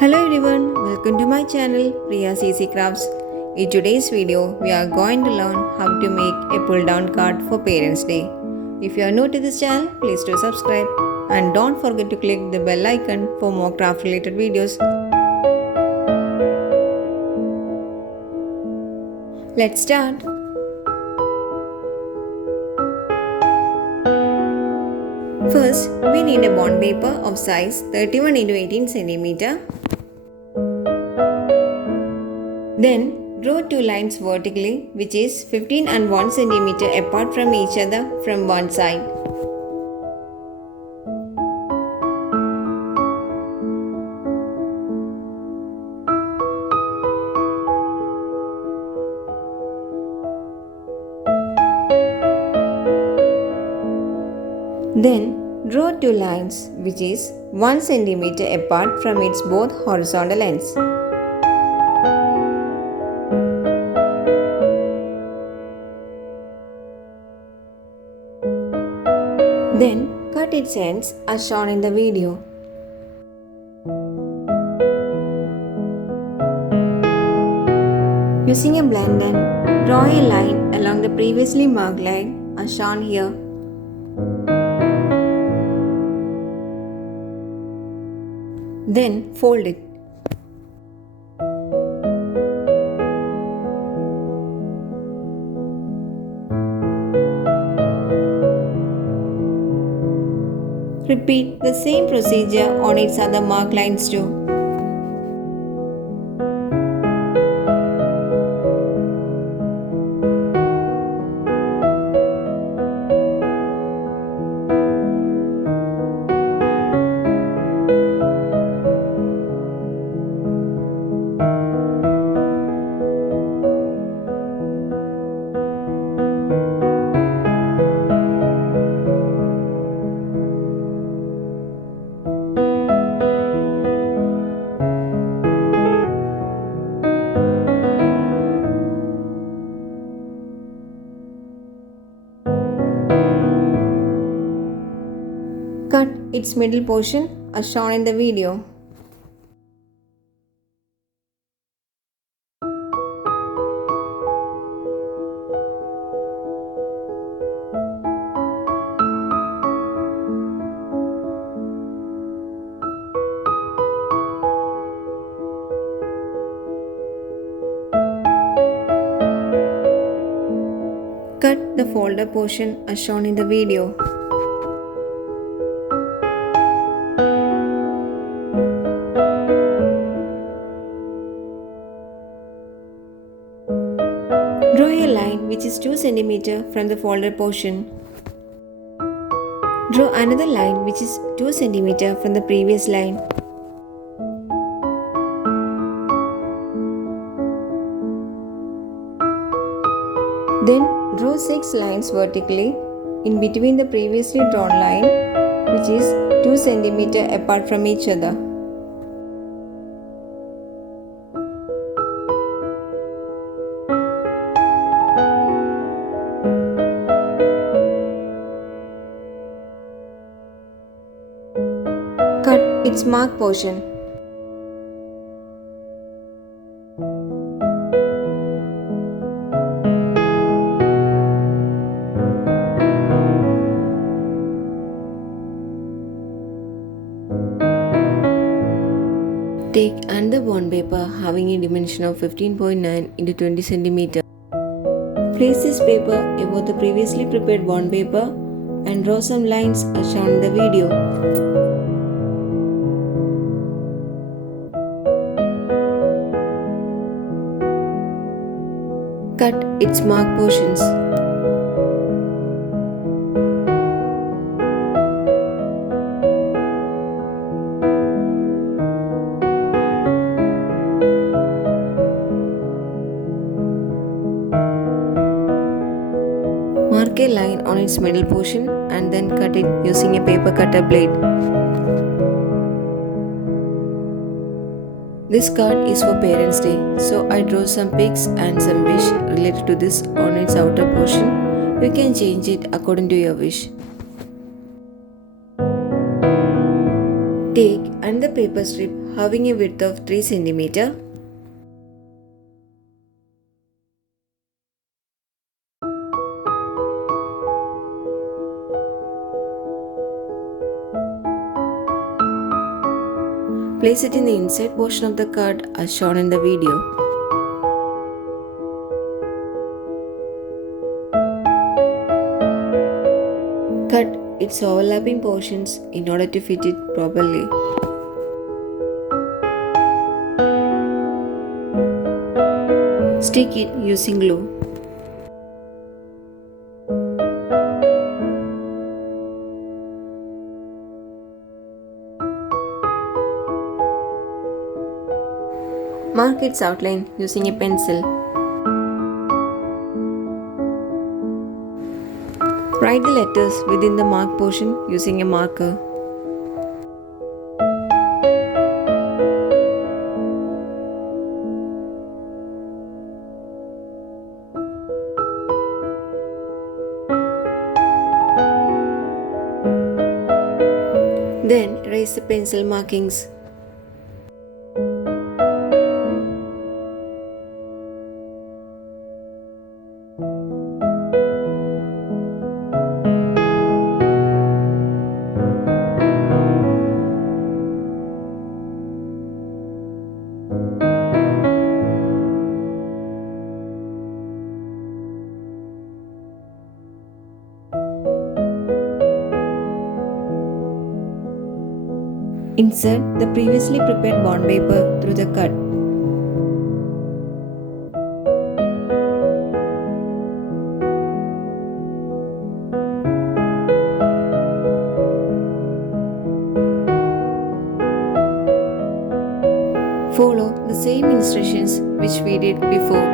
Hello everyone, welcome to my channel Priya CC Crafts. In today's video, we are going to learn how to make a pull down card for Parents Day. If you are new to this channel, please do subscribe and don't forget to click the bell icon for more craft related videos. Let's start. First, we need a bond paper of size 31 x 18 cm. Then, draw two lines vertically, which is 15 and 1 cm apart from each other from one side. Then, draw two lines, which is 1 cm apart from its both horizontal ends. Then cut its ends as shown in the video. Using a blender, draw a line along the previously marked line as shown here. Then fold it. Repeat the same procedure on its other marked lines too. Cut its middle portion as shown in the video. Cut the folded portion as shown in the video. Draw a line which is 2 cm from the folded portion. Draw another line which is 2 cm from the previous line. Then draw 6 lines vertically in between the previously drawn line, which is 2 cm apart from each other. Cut its marked portion. Take another bond paper having a dimension of 15.9 x 20 cm. Place this paper above the previously prepared bond paper and draw some lines as shown in the video. Cut its marked portions. Mark a line on its middle portion and then cut it using a paper cutter blade. This card is for Parents Day, so I draw some pics and some wish related to this on its outer portion. You can change it according to your wish. Take another paper strip having a width of 3 cm. Place it in the inside portion of the card as shown in the video. Cut its overlapping portions in order to fit it properly. Stick it using glue. Mark its outline using a pencil. Write the letters within the marked portion using a marker. Then erase the pencil markings. Insert the previously prepared bond paper through the cut. Follow the same instructions which we did before.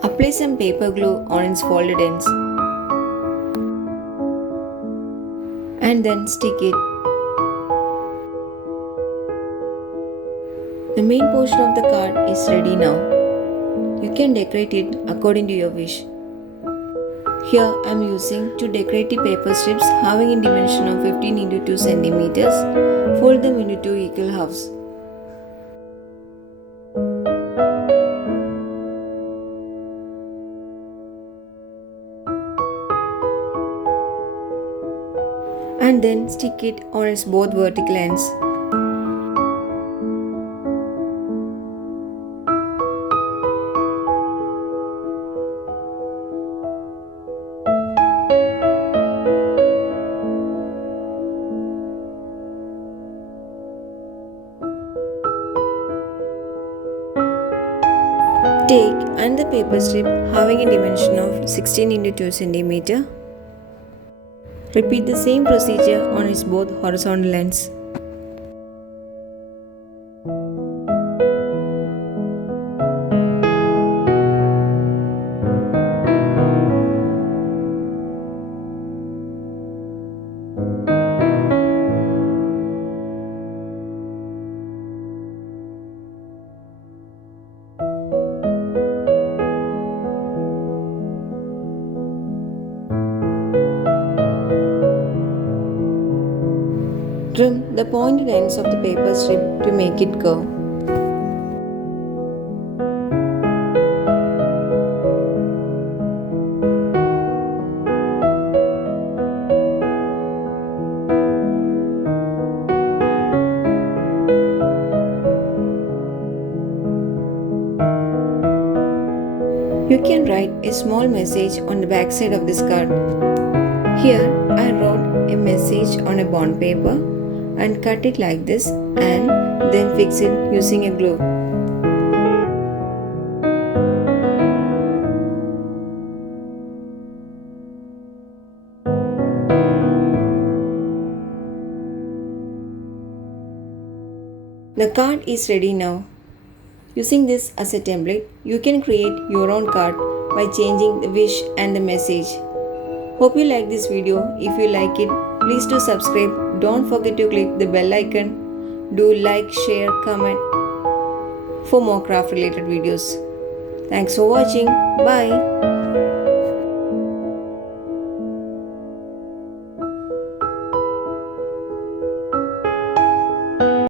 Apply some paper glue on its folded ends and then stick it. The main portion of the card is ready now. You can decorate it according to your wish. Here I am using 2 decorative paper strips having a dimension of 15 into 2 cm. Fold them into 2 equal halves. And then stick it on its both vertical ends. Take another paper strip having a dimension of 16 into 2 cm. Repeat the same procedure on its both horizontal ends. Trim the pointed ends of the paper strip to make it curve. You can write a small message on the back side of this card. Here I wrote a message on a bond paper and cut it like this and then fix it using a glue. The card is ready now. Using this as a template, you can create your own card by changing the wish and the message. Hope you like this video. If you like it, please do subscribe. Don't forget to click the bell icon. Do like, share, comment for more craft related videos. Thanks for watching. Bye.